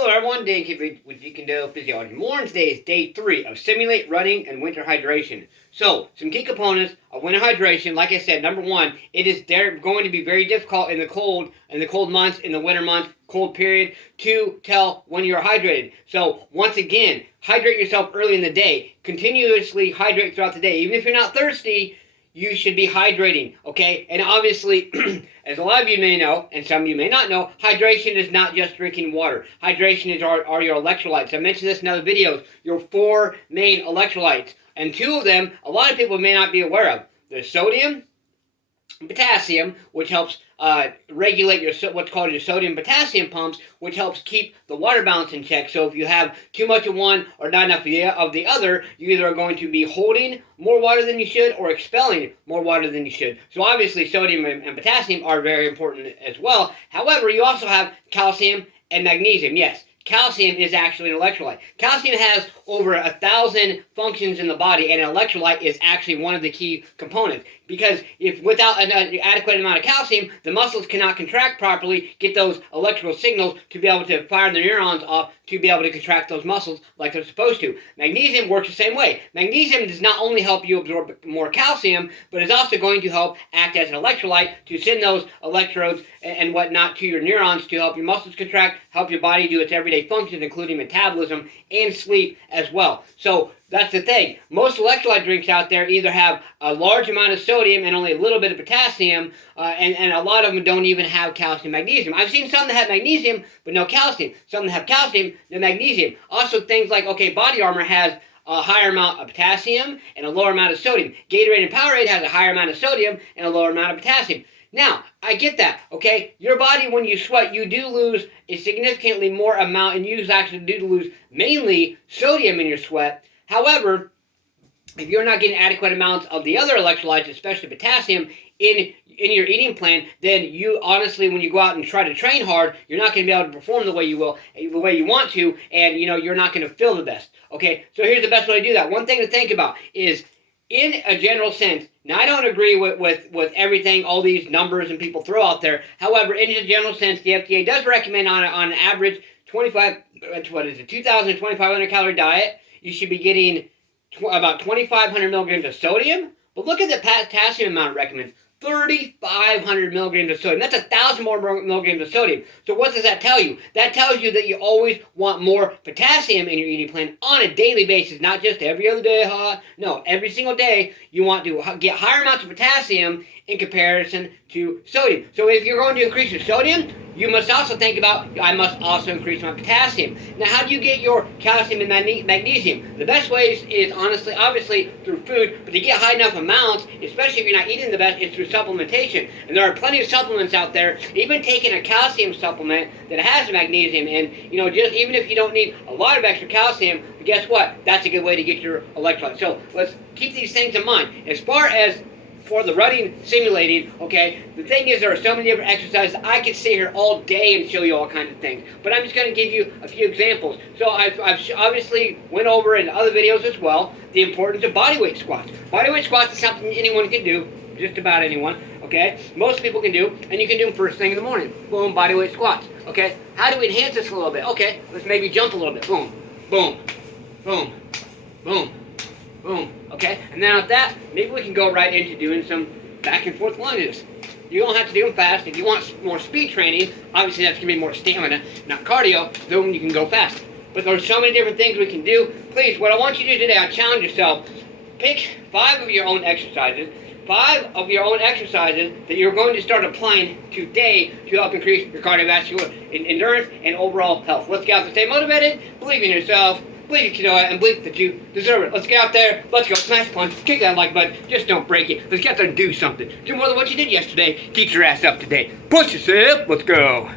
Hello everyone, Dan with Geek and Physiology. Morning's day is day 3 of simulate running and winter hydration. So, some key components of winter hydration. Like I said, number 1, they're going to be very difficult in the cold months, in the winter months, cold period, to tell when you're hydrated. So, once again, hydrate yourself early in the day. Continuously hydrate throughout the day. Even if you're not thirsty, you should be hydrating, okay? And obviously, as a lot of you may know, and some of you may not know, hydration is not just drinking water. Hydration are your electrolytes. I mentioned this in other videos. Your 4 main electrolytes. And 2 of them, a lot of people may not be aware of. There's sodium, potassium, which helps regulate what's called your sodium-potassium pumps, which helps keep the water balance in check. So if you have too much of one or not enough of the other, you either are going to be holding more water than you should or expelling more water than you should. So obviously sodium and potassium are very important as well. However, you also have calcium and magnesium. Yes, calcium is actually an electrolyte. Calcium has over 1,000 functions in the body, and an electrolyte is actually one of the key components. Because if without an adequate amount of calcium, the muscles cannot contract properly, get those electrical signals to be able to fire the neurons off to be able to contract those muscles like they're supposed to. Magnesium works the same way. Magnesium does not only help you absorb more calcium, but is also going to help act as an electrolyte to send those electrodes and whatnot to your neurons to help your muscles contract, help your body do its everyday functions, including metabolism and sleep as well. So that's the thing. Most electrolyte drinks out there either have a large amount of sodium and only a little bit of potassium, and a lot of them don't even have calcium and magnesium. I've seen some that have magnesium, but no calcium. Some that have calcium, no magnesium. Also things like, Body Armor has a higher amount of potassium and a lower amount of sodium. Gatorade and Powerade has a higher amount of sodium and a lower amount of potassium. Now, I get that, okay? Your body, when you sweat, you do lose a significantly more amount, and you actually do lose mainly sodium in your sweat. However, if you're not getting adequate amounts of the other electrolytes, especially potassium, in your eating plan, then you honestly, when you go out and try to train hard, you're not going to be able to perform the way you want to, and you're not going to feel the best. Okay, so here's the best way to do that. One thing to think about is, in a general sense, now I don't agree with everything, all these numbers and people throw out there. However, in a general sense, the FDA does recommend on an average 2,500 calorie diet. You should be getting about 2,500 milligrams of sodium. But look at the potassium amount recommended. 3,500 milligrams of sodium. That's 1,000 more milligrams of sodium. So what does that tell you? That tells you that you always want more potassium in your eating plan on a daily basis, not just every other day. No, every single day you want to get higher amounts of potassium in comparison to sodium. So if you're going to increase your sodium, you must also think about, I must also increase my potassium. Now, how do you get your calcium and magnesium? The best way is honestly, obviously, through food, but to get high enough amounts, especially if you're not eating the best, is through supplementation. And there are plenty of supplements out there, even taking a calcium supplement that has magnesium in, just even if you don't need a lot of extra calcium, but guess what? That's a good way to get your electrolytes. So let's keep these things in mind. As far as for the running simulating, the thing is there are so many different exercises. I could sit here all day and show you all kinds of things, but I'm just going to give you a few examples. So I've obviously went over in other videos as well the importance of bodyweight squats. Bodyweight squats is something anyone can do, just about anyone, most people can do, and you can do them first thing in the morning. Boom, bodyweight squats, How do we enhance this a little bit? Let's maybe jump a little bit. Boom, boom, boom, boom, boom, and then with that, maybe we can go right into doing some back and forth lunges. You don't have to do them fast. If you want more speed training, obviously that's going to be more stamina, not cardio, then you can go fast. But there's so many different things we can do. Please, what I want you to do today, I challenge yourself, pick 5 of your own exercises, 5 of your own exercises that you're going to start applying today to help increase your cardiovascular endurance and overall health. Let's get out there, stay motivated, believe in yourself, believe you can do it, and believe that you deserve it. Let's get out there, let's go, smash punch, kick that like button, just don't break it. Let's get out there and do something. Do more than what you did yesterday, keep your ass up today. Push yourself, let's go.